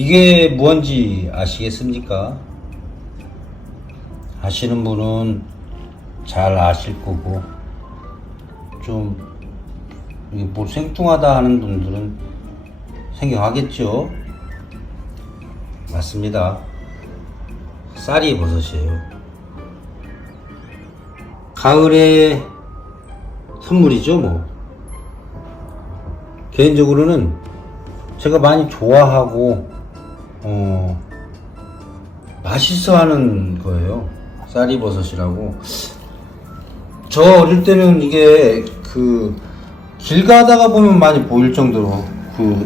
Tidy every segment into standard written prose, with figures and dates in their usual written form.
이게 무언지 아시겠습니까? 아시는 분은 잘 아실 거고, 좀 이게 뭐 생뚱하다 하는 분들은 생경하겠죠. 맞습니다. 쌀이 버섯이에요. 가을의 선물이죠, 뭐. 개인적으로는 제가 많이 좋아하고 맛있어 하는 거예요. 쌀이버섯이라고. 저 어릴 때는 이게 길 가다가 보면 많이 보일 정도로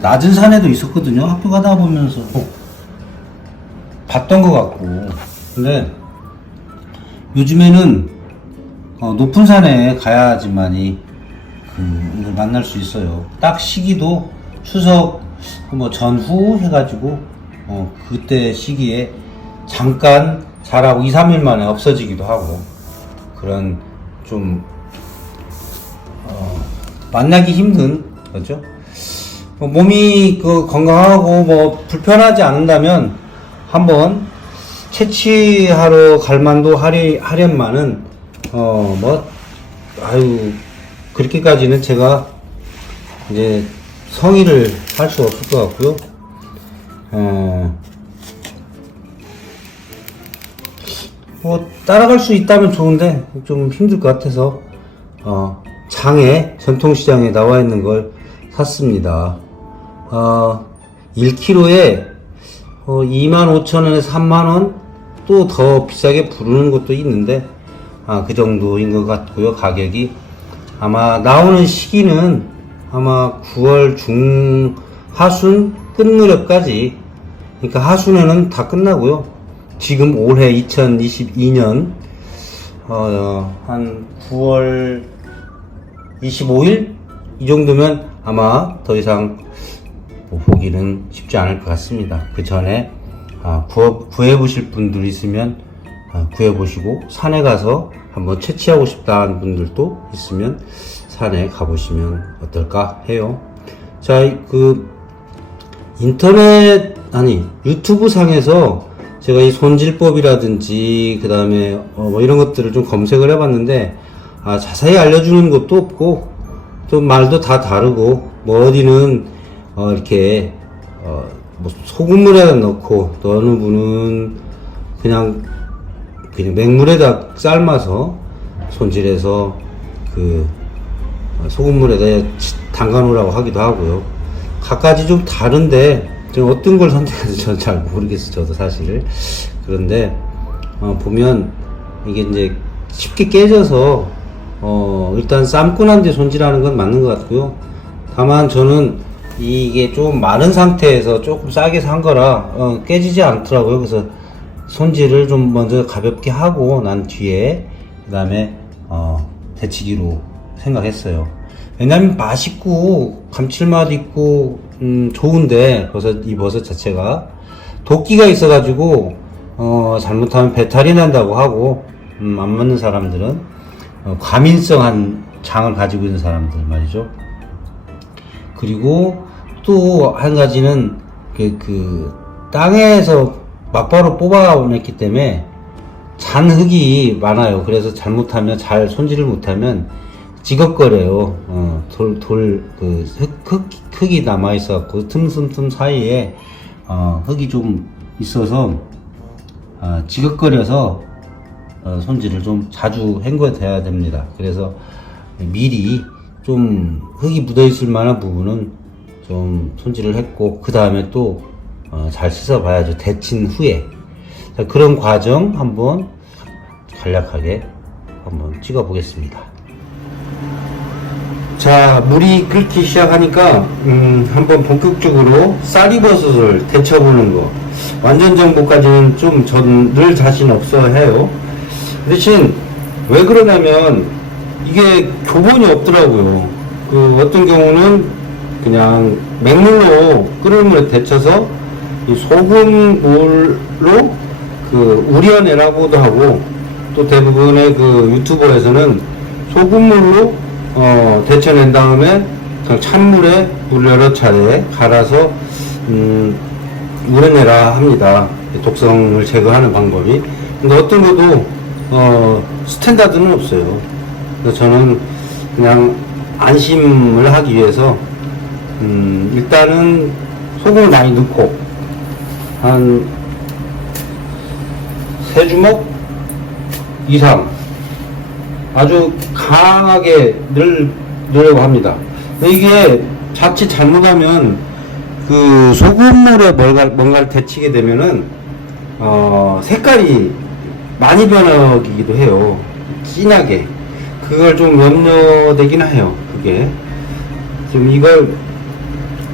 낮은 산에도 있었거든요. 학교 가다 보면서 봤던 것 같고. 근데 요즘에는 높은 산에 가야지만이 이걸 만날 수 있어요. 딱 시기도 추석 전후 해가지고 그때 시기에 잠깐 자라고 2, 3일 만에 없어지기도 하고, 그런 좀 만나기 힘든 거죠. 몸이 건강하고 불편하지 않는다면 한번 채취하러 갈 만도 하련만은 그렇게까지는 제가 이제 성의를 할 수 없을 것 같고요. 따라갈 수 있다면 좋은데 좀 힘들 것 같아서 장에 전통시장에 나와 있는 걸 샀습니다. 1kg에 25,000원에서 3만원, 또 더 비싸게 부르는 것도 있는데 그 정도인 것 같고요. 가격이 아마 나오는 시기는 아마 9월 하순 끝 무렵까지, 그러니까 하순에는 다 끝나고요. 지금 올해 2022년 한 9월 25일 이 정도면 아마 더 이상 보기는 쉽지 않을 것 같습니다. 그 전에 구해보실 분들 있으면 구해보시고, 산에 가서 한번 채취하고 싶다 하는 분들도 있으면 산에 가보시면 어떨까 해요. 자, 유튜브 상에서 제가 이 손질법이라든지 그 다음에 이런 것들을 좀 검색을 해봤는데 자세히 알려주는 것도 없고, 또 말도 다 다르고, 어디는 이렇게 소금물에다 넣고, 또 어느 분은 그냥 맹물에다 삶아서 손질해서 소금물에다 담가 놓으라고 하기도 하고요. 각가지 좀 다른데 어떤 걸 선택해서 저는 잘 모르겠어요, 저도 사실. 그런데 보면 이게 이제 쉽게 깨져서 일단 삶고 난 뒤에 손질하는 건 맞는 것 같고요. 다만 저는 이게 좀 마른 상태에서 조금 싸게 산 거라 깨지지 않더라고요. 그래서 손질을 좀 먼저 가볍게 하고 난 뒤에 그 다음에 데치기로 생각했어요. 왜냐면 맛있고 감칠맛 있고 좋은데, 이 버섯 자체가 도끼가 있어가지고 잘못하면 배탈이 난다고 하고, 안 맞는 사람들은 과민성한 장을 가지고 있는 사람들 말이죠. 그리고 또 한 가지는 땅에서 막바로 뽑아냈기 때문에 잔흙이 많아요. 그래서 잘못하면, 잘 손질을 못하면 지걱거려요. 흙이 남아있어갖고 틈 사이에 흙이 좀 있어서 지걱거려서 손질을 좀 자주 헹궈야 됩니다. 그래서 미리 좀 흙이 묻어있을 만한 부분은 좀 손질을 했고, 그 다음에 또 잘 씻어 봐야죠. 데친 후에. 자, 그런 과정 한번 간략하게 한번 찍어 보겠습니다. 자, 물이 끓기 시작하니까 한번 본격적으로 쌀이버섯을 데쳐보는 거. 완전 정보까지는 좀 늘 자신 없어 해요. 대신 왜 그러냐면 이게 교본이 없더라고요. 어떤 경우는 그냥 맹물로 끓는 물에 데쳐서 이 소금물로 우려내라고도 하고, 또 대부분의 유튜버에서는 소금물로 데쳐낸 다음에 그냥 찬물에 물 여러 차례 갈아서 우려내라 합니다. 독성을 제거하는 방법이. 근데 어떤 것도 스탠다드는 없어요. 그래서 저는 그냥 안심을 하기 위해서 일단은 소금을 많이 넣고 한 3주먹 이상 아주 강하게 넣으려고 합니다. 이게 자칫 잘못하면 그 소금물에 뭔가를 데치게 되면은 색깔이 많이 변하기도 해요. 진하게. 그걸 좀 염려되긴 해요. 그게 지금 이걸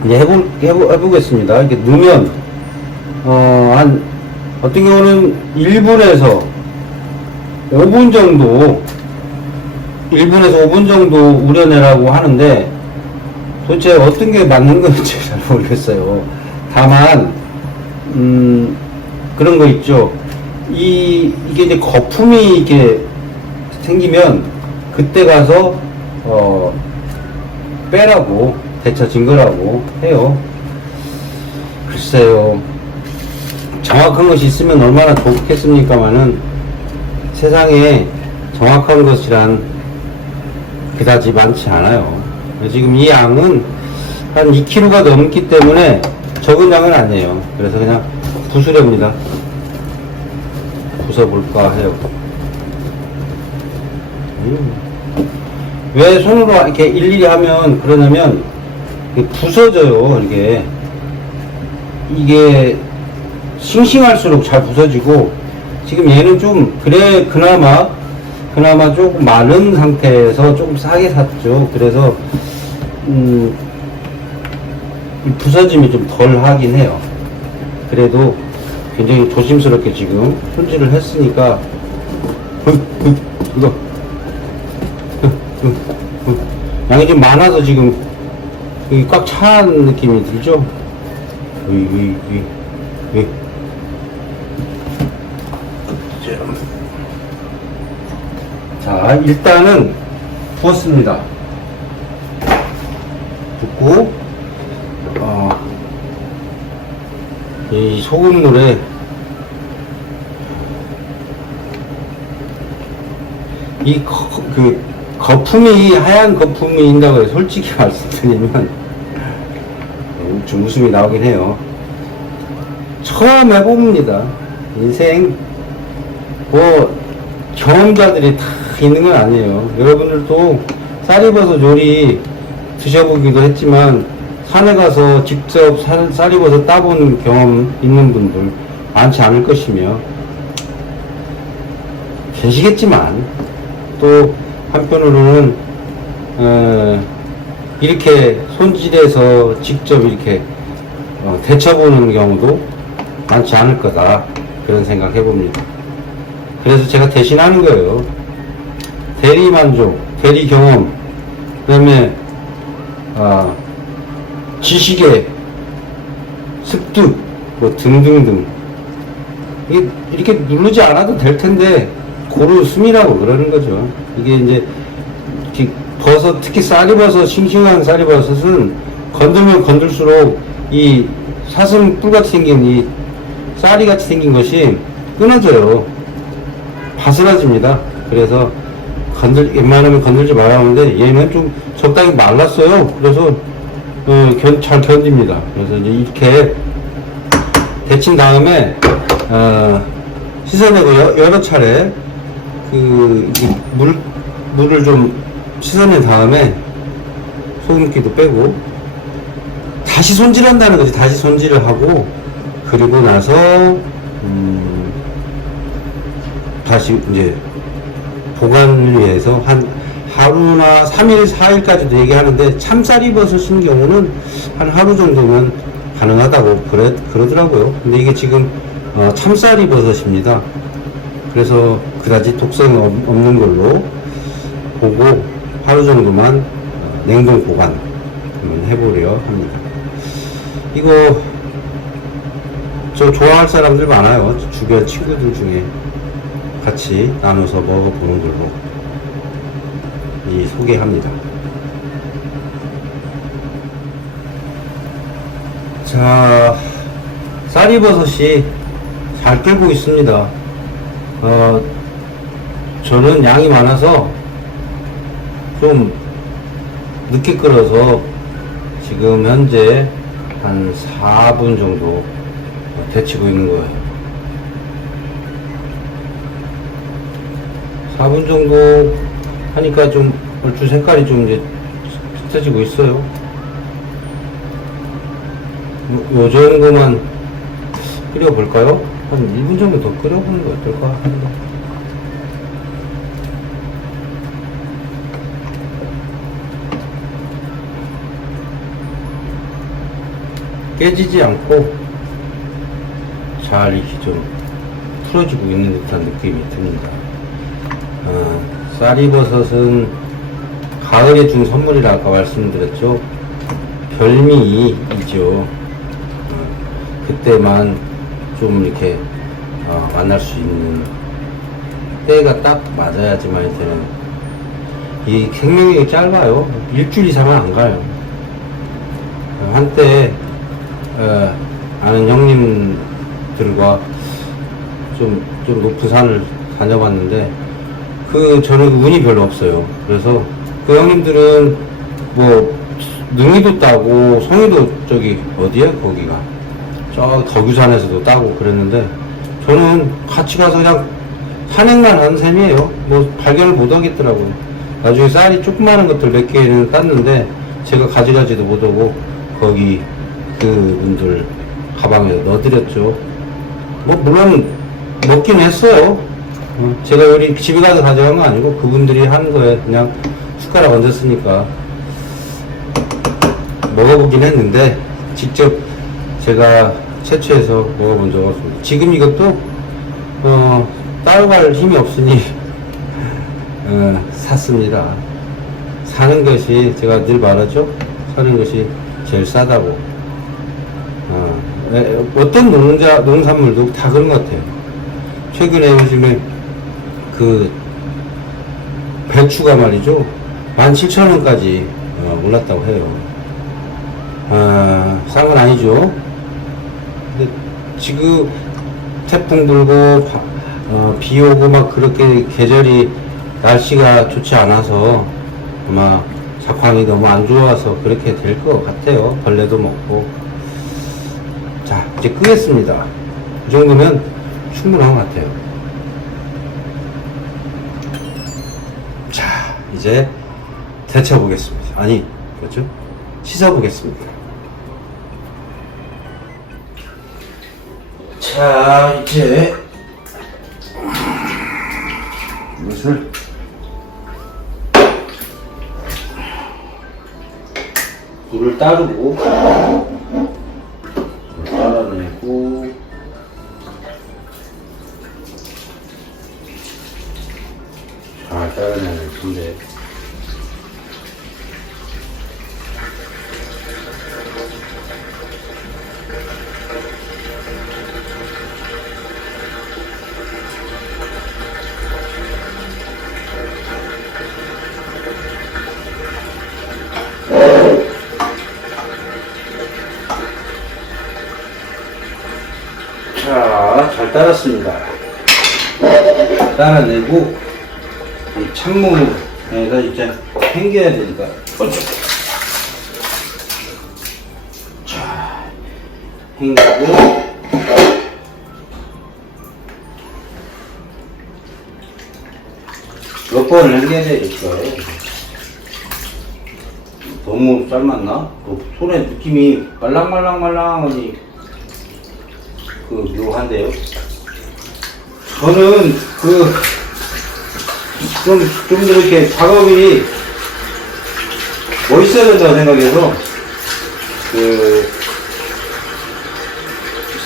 이제 해보겠습니다. 이렇게 넣으면 한 어떤 경우는 1분에서 5분 정도 1분에서 5분 정도 우려내라고 하는데 도대체 어떤 게 맞는 건지 잘 모르겠어요. 다만 그런 거 있죠. 이게 이제 거품이 이렇게 생기면 그때 가서 빼라고 데쳐진 거라고 해요. 글쎄요. 정확한 것이 있으면 얼마나 좋겠습니까마는 세상에 정확한 것이란 그다지 많지 않아요. 지금 이 양은 한 2kg가 넘기 때문에 적은 양은 아니에요. 그래서 그냥 부수렵니다. 부숴볼까 해요. 왜 손으로 이렇게 일일이 하면 그러냐면 부서져요. 이게 싱싱할수록 잘 부서지고 지금 얘는 좀 그래 그나마 조금 마른 상태에서 조금 싸게 샀죠. 그래서 부서짐이 좀 덜 하긴 해요. 그래도 굉장히 조심스럽게 지금 손질을 했으니까 이거 양이 좀 많아서 지금 여기 꽉 찬 느낌이 들죠? 자, 일단은 부었습니다. 붓고 이 소금물에 이 거품이 하얀 거품이 있다고 해서 솔직히 말씀드리면 좀 웃음이 나오긴 해요. 처음 해봅니다. 인생 뭐 경험자들이 다 있는 건 아니에요. 여러분들도 쌀이버섯 요리 드셔보기도 했지만 산에 가서 직접 쌀이버섯 따본 경험 있는 분들 많지 않을 것이며 계시겠지만 또 한편으로는 이렇게 손질해서 직접 이렇게 데쳐보는 경우도 많지 않을 거다 그런 생각 해봅니다. 그래서 제가 대신하는 거예요. 대리 만족, 대리 경험, 그 다음에 지식의 습득 뭐 등등등 이렇게 누르지 않아도 될 텐데 고루 숨이라고 그러는 거죠. 이게 이제 버섯, 특히 쌀이버섯, 싱싱한 쌀이버섯은 건들면 건들수록 이 사슴 뿔같이 생긴 이 쌀이 같이 생긴 것이 끊어져요. 바스라집니다. 그래서 웬만하면 건들지 말아야 하는데 얘는 좀 적당히 말랐어요. 그래서 잘 견딥니다. 그래서 이제 이렇게 데친 다음에 씻어내고 여러 차례 물을 좀 씻어낸 다음에 소금기도 빼고 다시 손질한다는 거지. 다시 손질을 하고 그리고 나서 다시 이제 보관을 위해서 한 하루나 3일, 4일까지도 얘기하는데 참쌀이버섯인 경우는 한 하루 정도면 가능하다고 그러더라고요. 근데 이게 지금 참쌀이버섯입니다. 그래서 그다지 독성이 없는 걸로 보고 하루 정도만 냉동 보관 해보려 합니다. 이거 저 좋아할 사람들 많아요. 주변 친구들 중에 같이 나눠서 먹어보는 걸로 소개합니다. 자, 쌀이버섯이 잘 끓고 있습니다. 저는 양이 많아서 좀 늦게 끓어서 지금 현재 한 4분 정도 데치고 있는 거예요. 4분 정도 하니까 좀 얼추 색깔이 좀 이제 짙어지고 있어요. 요 정도만 끓여볼까요? 한 1분 정도 더 끓여보는 게 어떨까 합니다. 깨지지 않고 잘 이렇게 좀 풀어지고 있는 듯한 느낌이 듭니다. 쌀이버섯은 가을에 준 선물이라 아까 말씀드렸죠. 별미이죠. 그때만 좀 이렇게 만날 수 있는 때가 딱 맞아야지만 되는, 이 생명력이 짧아요. 일주일 이상은 안 가요. 한때 아는 형님들과 좀 높은 산을 다녀봤는데 저는 운이 별로 없어요. 그래서 그 형님들은 뭐 능이도 따고 송이도 저기 어디야 거기가 저 덕유산에서도 따고 그랬는데 저는 같이 가서 그냥 산행만 한 셈이에요. 뭐 발견을 못 하겠더라고요. 나중에 쌀이 조그마한 것들 몇 개는 땄는데 제가 가져가지도 못하고 거기 그분들 가방에 넣어드렸죠. 뭐 물론 먹긴 했어요. 제가 요리 집에 가서 가져간 거 아니고 그분들이 한 거에 그냥 숟가락 얹었으니까 먹어보긴 했는데 직접 제가 채취해서 먹어본 적은 없습니다. 지금 이것도 따라갈 힘이 없으니 샀습니다. 사는 것이, 제가 늘 말하죠, 사는 것이 제일 싸다고. 어떤 농산물도 다 그런 것 같아요. 최근에 요즘에 그 배추가 말이죠 17,000원까지 올랐다고 해요. 싼 건 아니죠. 근데 지금 태풍 불고 비 오고 막 그렇게 계절이 날씨가 좋지 않아서 아마 작황이 너무 안 좋아서 그렇게 될 것 같아요. 벌레도 먹고. 자, 이제 끄겠습니다. 이 정도면 충분한 것 같아요. 자, 이제 데쳐보겠습니다. 아니, 그렇죠? 씻어보겠습니다. 자, 이제 이것을 물을 따르고 따라내고 잘 따라내는 건데 자, 잘 따랐습니다. 따라내고 이 찬물에다 이제 헹겨야 되니까 자, 헹기고 몇 번을 헹겨야 될까요? 너무 삶았나? 손에 느낌이 말랑말랑하니 묘한데요. 저는 좀 이렇게 작업이 멋있어야 된다고 생각해서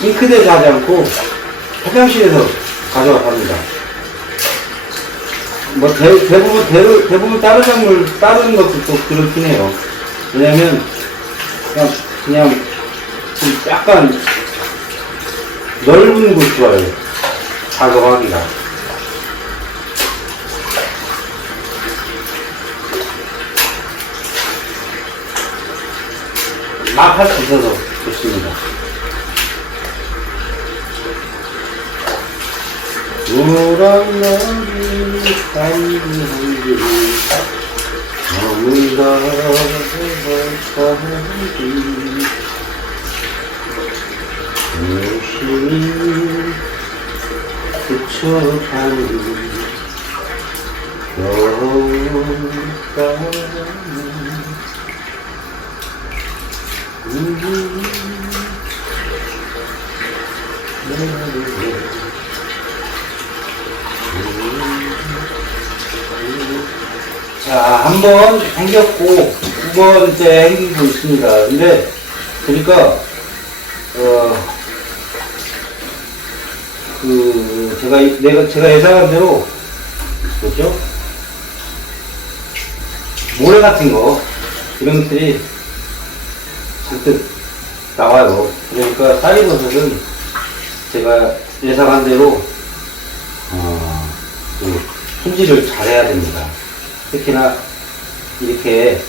싱크대에 하지 않고 화장실에서 가져가 합니다. 뭐 대부분 다른 작물 따르는 것도 또 그렇긴 해요. 왜냐면 그냥 좀 약간 넓은 곳 좋아요. 작업하기가. 막 할 수 있어서 좋습니다. 노란 머리 한줄한줄 머물다 살기 열심히 스쳐가는 겨울바람 자, 한 번 당겼고 두 번째 당기고 있습니다. 근데 그러니까 제가 예상한 대로 뭐죠? 모래 같은 거 이런 것들이 잔뜩 나와요. 그러니까 쌀이버섯은 제가 예상한 대로 손질을 잘해야 됩니다. 특히나 이렇게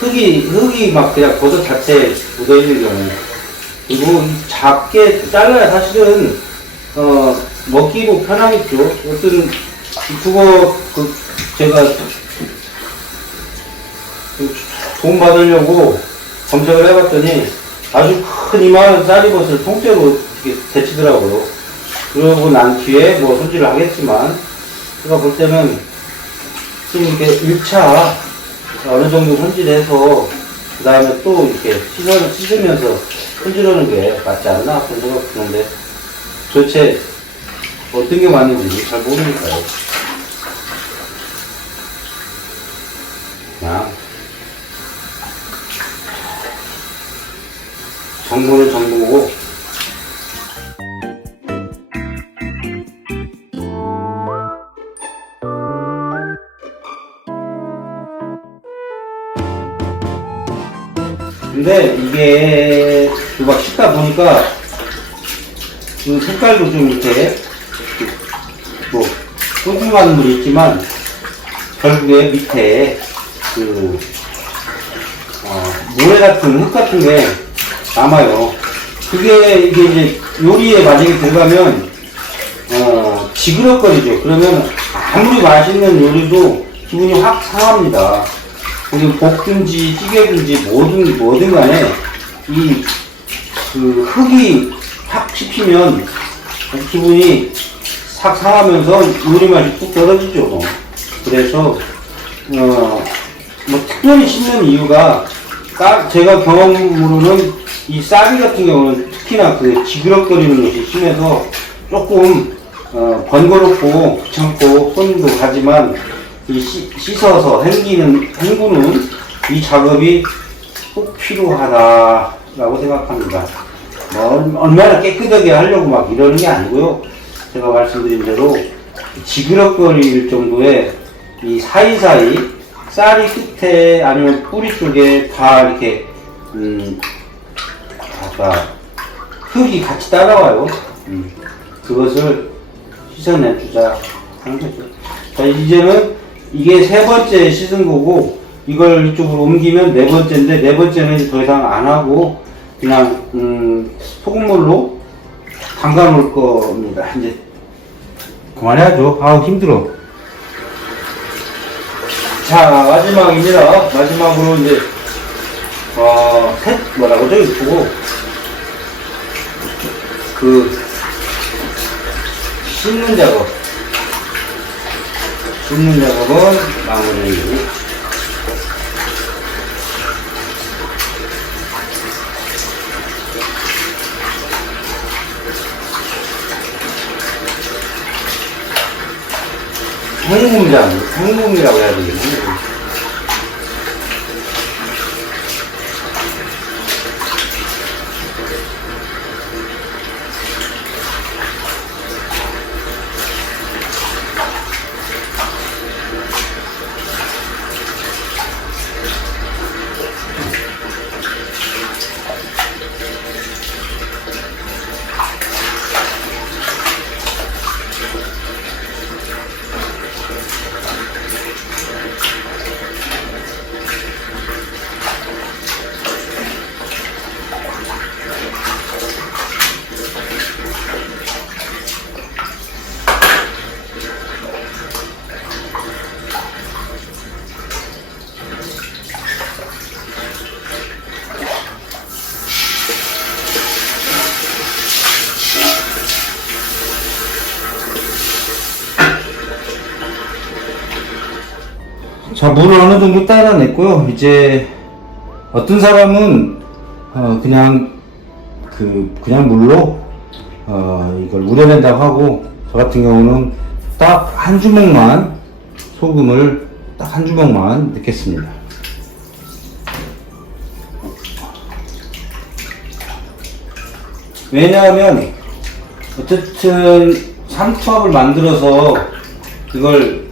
흙이 막 그냥 버섯 자체에 묻어있는 경우, 그리고 작게 잘라야 사실은 먹기도 편하겠죠. 어떤 유튜버 제가 돈 받으려고 검색을 해봤더니 아주 큰 이만한 쌀이버섯을 통째로 이렇게 데치더라고요. 그러고 난 뒤에 뭐 손질을 하겠지만, 제가 볼 때는 좀 이렇게 1차 어느 정도 손질해서 그 다음에 또 이렇게 씻으면서 손질하는 게 맞지 않나 그런 생각 드는데, 도대체 어떤 게 맞는지 잘 모르니까요. 그냥 정보는 정보고 근데 이게 막 씻다 보니까 그 색깔도 좀 이렇게 뭐 뚱뚱한 물이 있지만 결국에 밑에 그 모래 같은 흙 같은 게 남아요. 그게 이게 이제 요리에 만약에 들어가면 지그럽거리죠. 그러면 아무리 맛있는 요리도 기분이 확 상합니다. 그리고 볶든지 찌개든지 뭐든 간에 그 흙이 확 씹히면 기분이 싹 상하면서 요리 맛이 뚝 떨어지죠. 그래서 뭐 특별히 씹는 이유가 제가 경험으로는 이 쌀이 같은 경우는 특히나 그 지그럽거리는 것이 심해서 조금 번거롭고 귀찮고 손도 가지만 이 씻어서 헹구는 이 작업이 꼭 필요하다라고 생각합니다. 얼마나 깨끗하게 하려고 막 이러는 게 아니고요. 제가 말씀드린 대로 지그럽거릴 정도의 이 사이사이 쌀이 끝에 아니면 뿌리 쪽에 다 이렇게 흙이 같이 따라와요. 그것을 씻어내주자 하는 거죠. 자, 이제는 이게 세 번째 씻은 거고, 이걸 이쪽으로 옮기면 네 번째인데, 네 번째는 이제 더 이상 안 하고 그냥 소금물로 담가 놓을 겁니다. 이제 그만해야죠. 아우 힘들어. 자, 마지막입니다. 마지막으로 이제 뭐라고 저기 보고 그 씻는 작업은 마무리되고, 헹굼이라고 해야 되겠네. 자, 물을 어느 정도 따라냈고요. 이제 어떤 사람은 그냥 물로 이걸 우려낸다고 하고, 저 같은 경우는 딱 한 주먹만 소금을 딱 한 주먹만 넣겠습니다. 왜냐하면 어쨌든 삼투압을 만들어서 이걸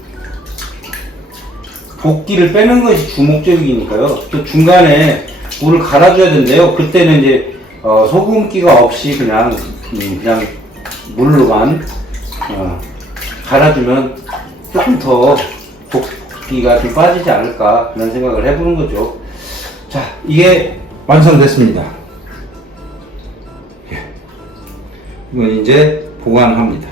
볶기를 빼는 것이 주 목적이니까요. 또 중간에 물을 갈아줘야 된대요. 그때는 이제 소금기가 없이 그냥 물로만 갈아주면 조금 더 볶기가 좀 빠지지 않을까 그런 생각을 해보는 거죠. 자, 이게 완성됐습니다. 이건 이제 보관합니다.